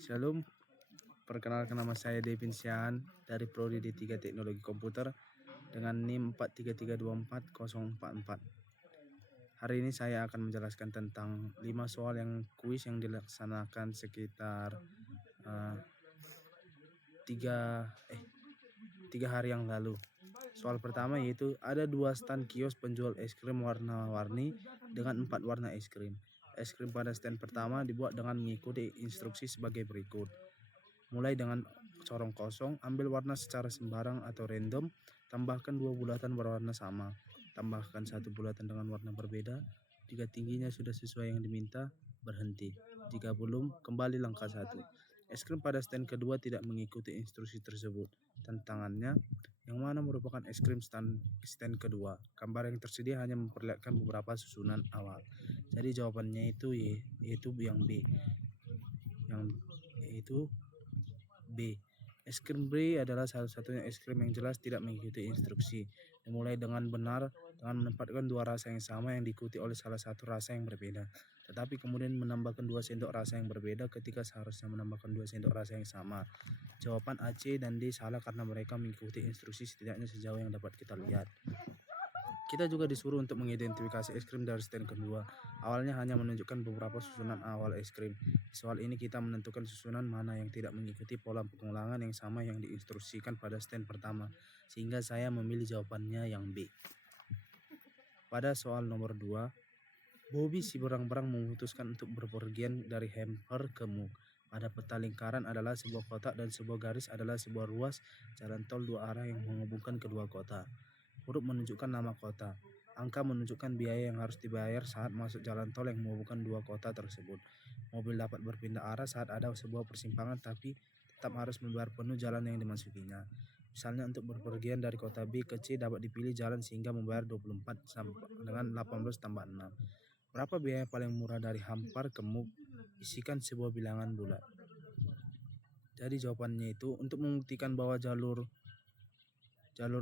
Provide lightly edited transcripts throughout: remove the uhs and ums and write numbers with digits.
Shalom, perkenalkan nama saya Devin Sian dari Prodi D3 Teknologi Komputer dengan NIM 433240044. Hari ini saya akan menjelaskan tentang 5 soal yang kuis yang dilaksanakan sekitar 3 hari yang lalu. Soal pertama yaitu ada 2 stand kios penjual es krim warna-warni dengan 4 warna es krim. Es krim pada stand pertama dibuat dengan mengikuti instruksi sebagai berikut. Mulai dengan corong kosong, ambil warna secara sembarang atau random, tambahkan 2 bulatan berwarna sama, tambahkan 1 bulatan dengan warna berbeda. Jika tingginya sudah sesuai yang diminta, berhenti. Jika belum, kembali langkah 1. Es krim pada stand kedua tidak mengikuti instruksi tersebut. Tantangannya, yang mana merupakan es krim stand kedua. Gambar yang tersedia hanya memperlihatkan beberapa susunan awal. Jadi jawabannya yaitu yang B. Yaitu B. Es krim B adalah satu-satunya es krim yang jelas tidak mengikuti instruksi. Dimulai dengan benar dengan menempatkan 2 rasa yang sama yang diikuti oleh salah satu rasa yang berbeda. Tetapi kemudian menambahkan 2 sendok rasa yang berbeda ketika seharusnya menambahkan 2 sendok rasa yang sama. Jawaban A, C, dan D salah karena mereka mengikuti instruksi setidaknya sejauh yang dapat kita lihat. Kita juga disuruh untuk mengidentifikasi es krim dari stand kedua. Awalnya hanya menunjukkan beberapa susunan awal es krim. Di soal ini kita menentukan susunan mana yang tidak mengikuti pola pengulangan yang sama yang diinstruksikan pada stand pertama, sehingga saya memilih jawabannya yang B. Pada soal nomor 2, Bobby si berang-berang memutuskan untuk berpergian dari Hamper ke Muk. Pada peta lingkaran adalah sebuah kotak dan sebuah garis adalah sebuah ruas jalan tol 2 arah yang menghubungkan kedua kota. Huruf menunjukkan nama kota. Angka menunjukkan biaya yang harus dibayar saat masuk jalan tol yang menghubungkan 2 kota tersebut. Mobil dapat berpindah arah saat ada sebuah persimpangan tapi tetap harus membayar penuh jalan yang dimasukinya. Misalnya untuk berpergian dari kota B ke C dapat dipilih jalan sehingga membayar 24 dengan 18 tambah 6. Berapa biaya paling murah dari Hampar ke Muk? Isikan sebuah bilangan bulat. Jadi jawabannya itu untuk membuktikan bahwa jalur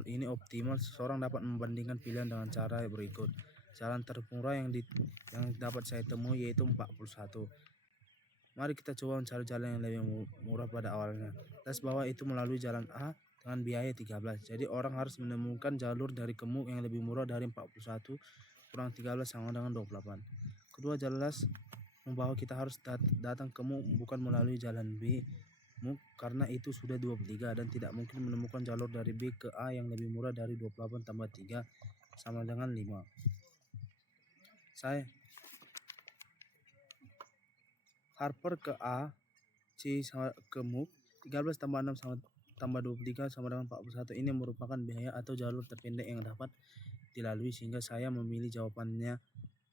ini optimal, seseorang dapat membandingkan pilihan dengan cara berikut. Jalan termurah yang dapat saya temui yaitu 41. Mari kita coba mencari jalan yang lebih murah pada awalnya. Tes bahwa itu melalui jalan A dengan biaya 13. Jadi orang harus menemukan jalur dari Kemuk yang lebih murah dari 41 kurang 13 sama dengan 28. Kedua jelas membawa kita harus datang ke Muk bukan melalui jalan B Muk karena itu sudah 23 dan tidak mungkin menemukan jalur dari B ke A yang lebih murah dari 28 tambah 3 sama dengan 5. Saya Harper ke A, C ke Muk, 13 tambah 6 sama tambah 23 sama dengan 41. Ini merupakan biaya atau jalur terpendek yang dapat dilalui sehingga saya memilih jawabannya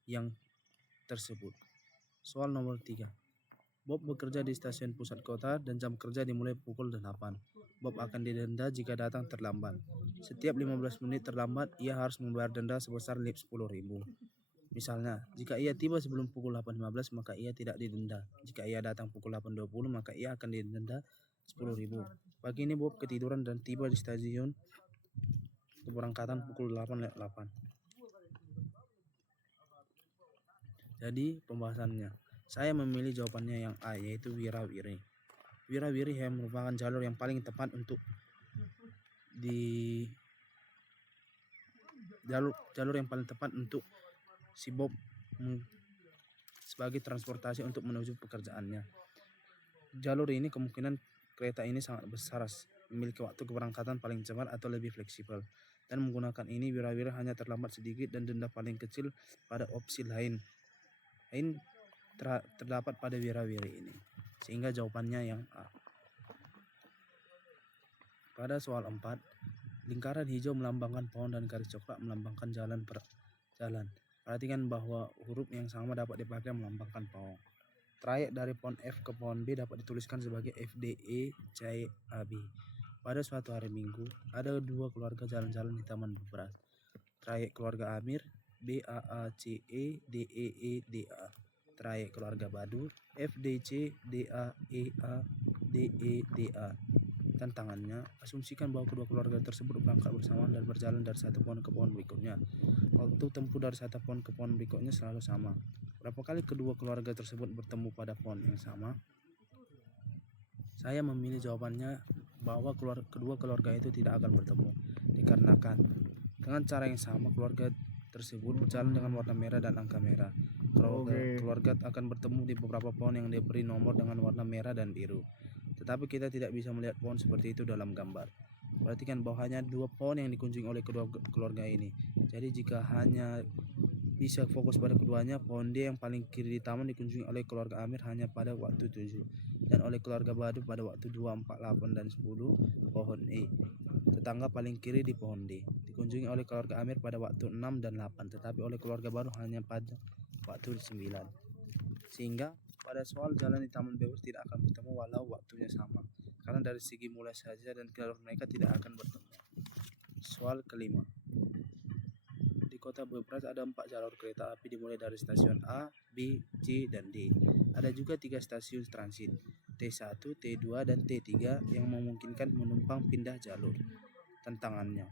yang tersebut. Soal nomor 3. Bob bekerja di stasiun pusat kota dan jam kerja dimulai pukul 8. Bob akan didenda jika datang terlambat. Setiap 15 menit terlambat, ia harus membayar denda sebesar 10.000. Misalnya, jika ia tiba sebelum pukul 8.15 maka ia tidak didenda. Jika ia datang pukul 8.20 maka ia akan didenda 10.000. Pagi ini Bob ketiduran dan tiba di stasiun keberangkatan pukul 8.08. Jadi pembahasannya, saya memilih jawabannya yang A, yaitu Wirawiri. Wirawiri yang merupakan jalur yang paling tepat untuk jalur yang paling tepat untuk si Bob sebagai transportasi untuk menuju pekerjaannya. Jalur ini kemungkinan kereta ini sangat besar, memiliki waktu keberangkatan paling cepat atau lebih fleksibel. Dan menggunakan ini Wirawiri hanya terlambat sedikit dan denda paling kecil pada opsi lain terdapat pada Wirawiri ini, sehingga jawabannya yang A. Pada soal 4, lingkaran hijau melambangkan pohon dan garis coklat melambangkan jalan. Perhatikan bahwa huruf yang sama dapat dipakai melambangkan pohon. Trayek dari pohon F ke pohon B dapat dituliskan sebagai FDE CAB. Pada suatu hari Minggu, ada 2 keluarga jalan-jalan di Taman Beras. Trayek keluarga Amir, BAACE DEE DA. Trayek keluarga Badu, FDC DAEA DEDA. Tantangannya, asumsikan bahwa kedua keluarga tersebut berangkat bersamaan dan berjalan dari satu pohon ke pohon berikutnya. Waktu tempuh dari satu pohon ke pohon berikutnya selalu sama. Berapa kali kedua keluarga tersebut bertemu pada pohon yang sama? Saya memilih jawabannya bahwa kedua keluarga itu tidak akan bertemu, dikarenakan dengan cara yang sama keluarga tersebut berjalan dengan warna merah dan angka merah. Keluarga akan bertemu di beberapa pohon yang diberi nomor dengan warna merah dan biru. Tetapi kita tidak bisa melihat pohon seperti itu dalam gambar. Perhatikan bahwa hanya 2 pohon yang dikunjungi oleh kedua keluarga ini. Jadi jika hanya bisa fokus pada keduanya, pohon D yang paling kiri di taman dikunjungi oleh keluarga Amir hanya pada waktu 7, dan oleh keluarga Badu pada waktu 2, 4, 8, dan 10. Pohon E, tetangga paling kiri di pohon D, dikunjungi oleh keluarga Amir pada waktu 6 dan 8, tetapi oleh keluarga Badu hanya pada waktu 9. Sehingga pada soal jalan di taman bebas tidak akan bertemu walau waktunya sama, karena dari segi mulai saja dan jalur mereka tidak akan bertemu. Soal kelima. Di kota Bebras ada 4 jalur kereta api dimulai dari stasiun A, B, C, dan D. Ada juga 3 stasiun transit, T1, T2, dan T3 yang memungkinkan penumpang pindah jalur. Tantangannya,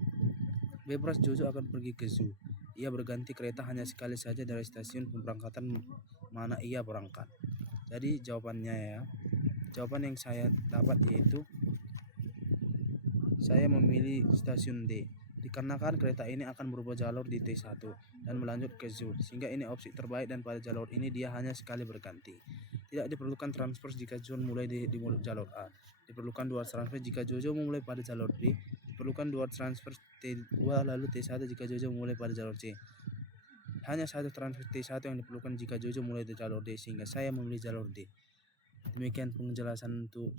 Bebras Jojo akan pergi ke zoo. Ia berganti kereta hanya sekali saja dari stasiun pemberangkatan mana ia berangkat. Jadi jawabannya ya, jawaban yang saya dapat yaitu saya memilih stasiun D, dikarenakan kereta ini akan berubah jalur di T1 dan melanjut ke zoo, sehingga ini opsi terbaik dan pada jalur ini dia hanya sekali berganti. Tidak diperlukan transfer jika John mulai di jalur A. Diperlukan 2 transfer jika Jojo memulai pada jalur B. Diperlukan 2 transfer T2 lalu T1 jika Jojo mulai pada jalur C. Hanya 1 transfer T1 yang diperlukan jika Jojo mulai di jalur D, sehingga saya memilih jalur D. Demikian penjelasan untuk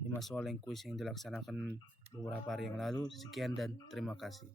5 soal yang kuis yang dilaksanakan beberapa hari yang lalu. Sekian dan terima kasih.